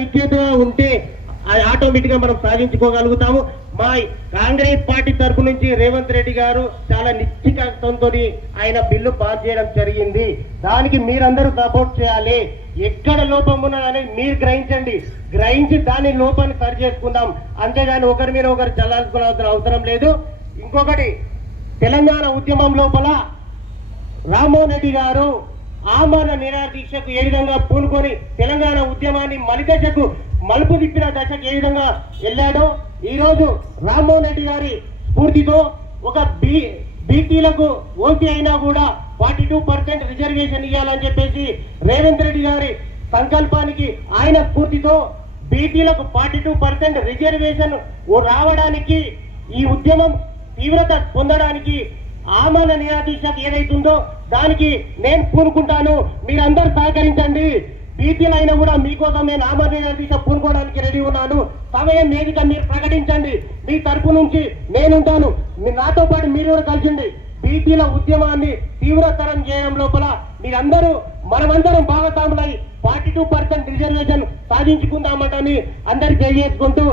ఐక్యతగా ఉంటే అది ఆటోమేటిక్గా మనం సాధించుకోగలుగుతాము. మా కాంగ్రెస్ పార్టీ తరఫు నుంచి రేవంత్ రెడ్డి గారు చాలా నిశ్చితంతో ఆయన బిల్లు పాస్ చేయడం జరిగింది. దానికి మీరందరూ సపోర్ట్ చేయాలి. ఎక్కడ లోపం ఉన్నదని మీరు గ్రహించి దాని లోపాన్ని సరి చేసుకుందాం. అంతేగాని ఒకరి మీద ఒకరు చల్లాల్సిన అవసరం లేదు. ఇంకొకటి, తెలంగాణ ఉద్యమం లోపల రామ్మోహన్ రెడ్డి గారు ఆమరణ నిరాహార దీక్షకు ఏ విధంగా పూనుకొని తెలంగాణ ఉద్యమాన్ని మలుపు తిప్పిన దశకు ఏ విధంగా వెళ్ళాడో, ఈరోజు రామ్మోహన్ రెడ్డి గారి స్ఫూర్తితో ఒక బీటీలకు ఓసీ అయినా కూడా 42% రిజర్వేషన్ ఇవ్వాలని చెప్పేసి రేవంత్ రెడ్డి గారి సంకల్పానికి ఆయన స్ఫూర్తితో బీటీలకు 42% రిజర్వేషన్ రావడానికి, ఈ ఉద్యమం తీవ్రత పొందడానికి ఆమరణ నిరాహార దీక్షకు ఏదైతుందో దానికి నేను పూనుకుంటాను. మీరందరూ సహకరించండి. బీపీలు అయినా కూడా మీకోసం నేను ఆమరణ నిరాహార దీక్ష పూనుకోవడానికి రెడీ ఉన్నాను. సమయం వేదిక మీరు ప్రకటించండి. మీ తరపు నుంచి నేనుంటాను. నాతో పాటు మీరు కూడా కలిసిండి. బీపీల ఉద్యమాన్ని తీవ్రతరం చేయడం లోపల మీరందరూ మనమందరం భాగస్వాములై 42% రిజర్వేషన్ సాధించుకుందామంటని అందరికి తెలియజేసుకుంటూ